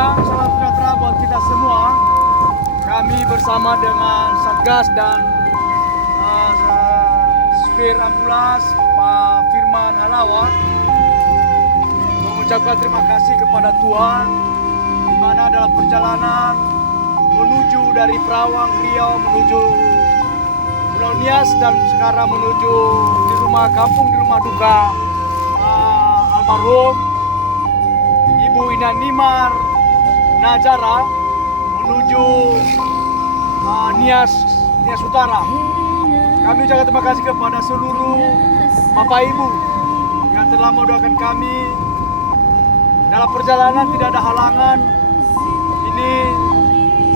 siang, salam sejahtera buat kita semua. Kami bersama dengan Satgas dan supir ambulans Pak Firman Halawa mengucapkan terima kasih kepada Tuhan di mana dalam perjalanan menuju dari Perawang, Riau menuju Pulau Nias dan sekarang menuju di rumah kampung, di rumah duka Almrhum Ibu I.Nimar Nazara menuju Nias Utara. Kami ucapkan terima kasih kepada seluruh Bapak Ibu yang telah mendoakan kami dalam perjalanan, tidak ada halangan. Ini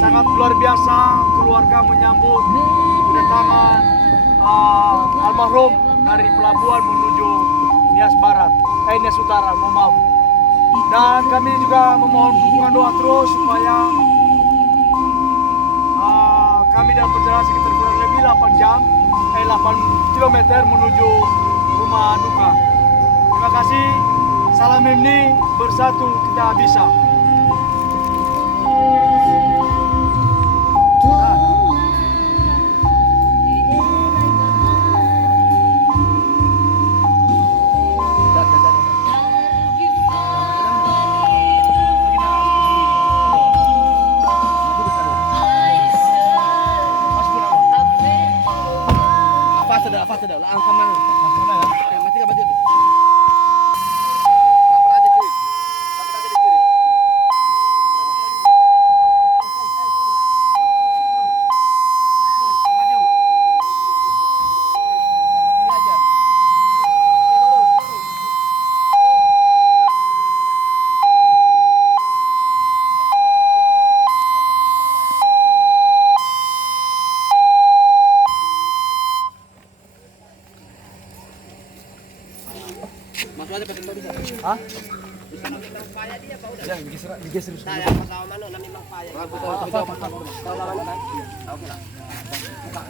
sangat luar biasa keluarga menyambut kedatangan almarhum dari pelabuhan menuju Nias Utara, mohon maaf. Dan kami juga memohon dukungan doa terus supaya kami dalam perjalanan sekitar kurang lebih 8 kilometer menuju rumah duka. Terima kasih. Salam HIMNI, bersatu kita bisa. Apa sudah? Angka mana? Mati ke baju itu. Masuk aja pakai bisa. Hah? Bisa memang payah dia Pak udah. Jangan digeser. Saya masalah mana memang payah. Tahu lawan kan? Oke lah. Buka.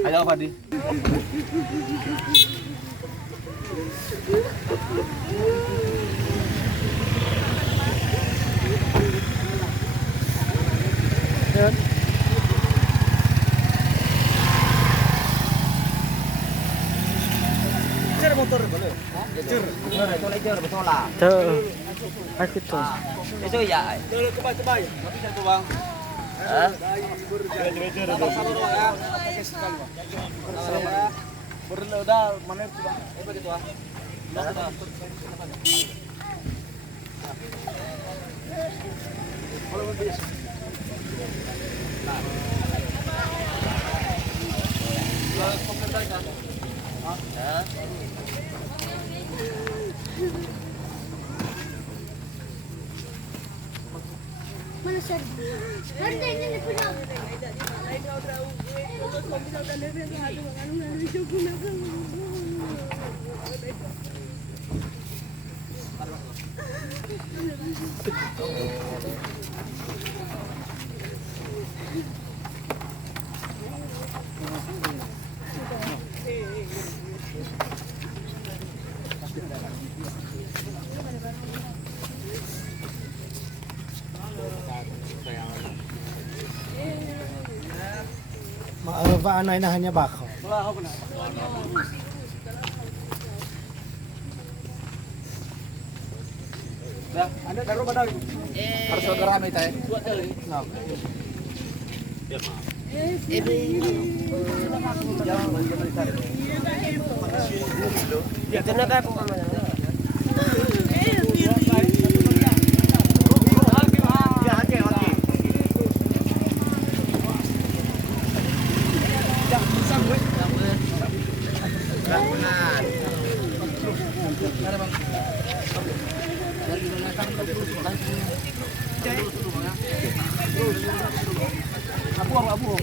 Ayo Fadi. Dan Cer motor boleh? Cer betul lah. Aku tuh. Itu ya. Coba. Tapi satu bang. Hah? Udah mana itu bang? Begitu ah. Kalau begitu. Mana sih? Ada ini punya. Paano hanya bako? Anda taruh pada harus saudara ramai tay. Ya ternyata apa namanya? Abu.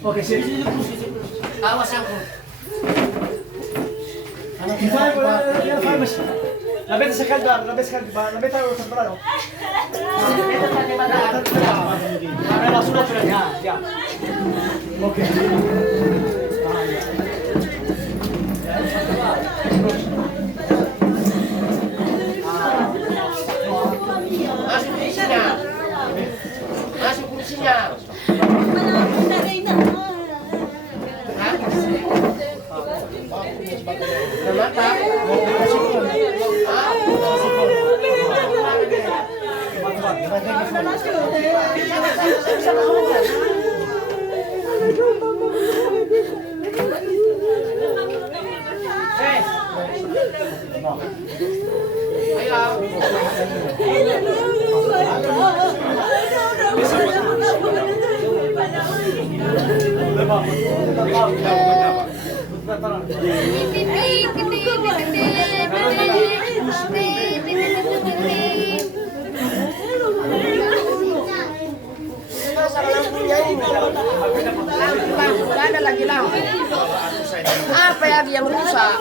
Oke, sini. Awas aku. Labet sekali bar, labet tahu seberapa? Kamera sudah ya. Oke. Masuk kursinya. Masuk kursinya. Kenapa? Udah ada lagi lampu. Apa ya yang rusak?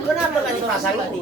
Kenapa nggak dipasang ini?